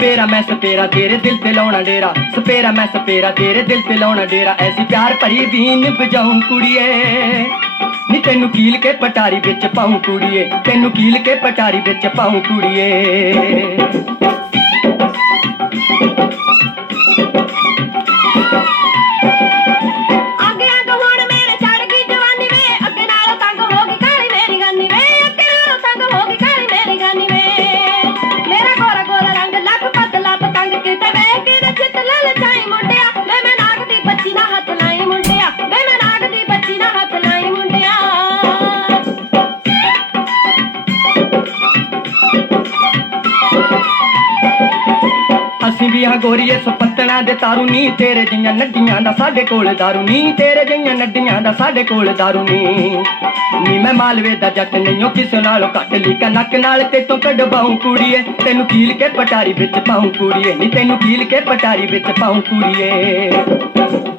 ਸਪੇਰਾ, ਮੈਂ ਸਪੇਰਾ, ਤੇਰੇ ਦਿਲ ਤੇ ਲਾਉਣਾ ਡੇਰਾ। ਸਪੇਰਾ, ਮੈਂ ਸਪੇਰਾ, ਤੇਰੇ ਦਿਲ ਤੇ ਲਾਉਣਾ ਡੇਰਾ। ਐਸੀ ਪਿਆਰ ਭਰੀ ਬੀਨ ਵਜਾਉਂ ਕੁੜੀਏ। ਨੀ ਤੈਨੂੰ ਕੀਲ ਕੇ ਪਟਾਰੀ ਵਿੱਚ ਪਾਉਂ ਕੁੜੀਏ। ਤੈਨੂੰ ਕੀਲ ਕੇ ਪਟਾਰੀ ਵਿੱਚ ਪਾਉਂ ਕੁੜੀਏ। ਲਲ ਅਸੀਂ ਗੋਰੀਏ ਸੁਪੱਤਣਾ ਦੇ ਤਾਰੂ ਨੀ, ਤੇਰੇ ਜਿਹੀਆਂ ਨੱਡੀਆਂ ਦਾ ਸਾਡੇ ਕੋਲ ਦਾਰੂ ਨੀ, ਤੇਰੇ ਜਿਹੀਆਂ ਨੱਡੀਆਂ ਦਾ ਸਾਡੇ ਕੋਲ ਦਾਰੂ ਨੀ। ਨੀ ਮੈਂ ਮਾਲਵੇ ਦਾ ਜੱਟ ਨਹੀਂ ਓ ਕਿਸੇ ਨਾਲੋਂ ਕੱਟ ਲੀਕਾ ਕਨਕ ਨਾਲ ਤੇ ਤੋਂ ਕਢਵਾਉਂ ਕੁੜੀਏ। ਤੈਨੂੰ ਕੀਲ ਕੇ ਪਟਾਰੀ ਵਿੱਚ ਪਾਉਂ ਕੁੜੀਏ, ਨੀ ਤੈਨੂੰ ਕੀਲ ਕੇ ਪਟਾਰੀ ਵਿੱਚ ਪਾਉਂ ਕੁੜੀਏ।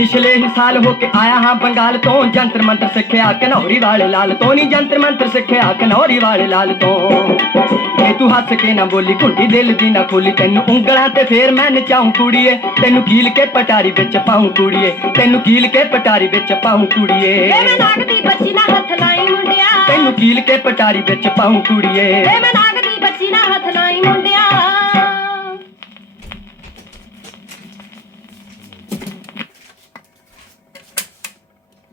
ਪਿਛਲੇ ਹੀ ਸਾਲ ਹੋ ਕੇ ਆਇਆ ਹਾਂ ਬੰਗਾਲ ਤੋਂ ਜੰਤਰ ਮੰਤਰ ਸਿੱਖਿਆ ਕਨੌਰੀ ਵਾਲੇ ਲਾਲ ਤੋਂ ਨਹੀਂ ਜੰਤਰ ਮੰਤਰ ਸਿੱਖਿਆ ਕਨੌਰੀ ਵਾਲੇ ਲਾਲ ਤੋਂ। ਜੇ ਤੂੰ ਹੱਸ ਕੇ ਨਾ ਬੋਲੀ ਘੁੰਡੀ ਦਿਲ ਦੀ ਨਾ ਖੋਲੀ ਤੈਨੂੰ ਉਂਗਲਾਂ ਤੇ ਫੇਰ ਮੈਂ ਨਚਾਉਂ ਕੁੜੀਏ। ਤੈਨੂੰ ਕੀਲ ਕੇ ਪਟਾਰੀ ਵਿੱਚ ਪਾਉਂ ਕੁੜੀਏ ਤੈਨੂੰ ਕੀਲ ਕੇ ਪਟਾਰੀ ਵਿੱਚ ਪਾਉਂ ਕੁੜੀਏ। ਵੇ ਮੈਂ ਨਾਗ ਦੀ ਬੱਚੀ ਨਾ ਹੱਥ ਲਾਈ ਮੁੰਡਿਆ। ਤੈਨੂੰ ਕੀਲ ਕੇ ਪਟਾਰੀ ਵਿੱਚ ਪਾਉਂ ਕੁੜੀਏ।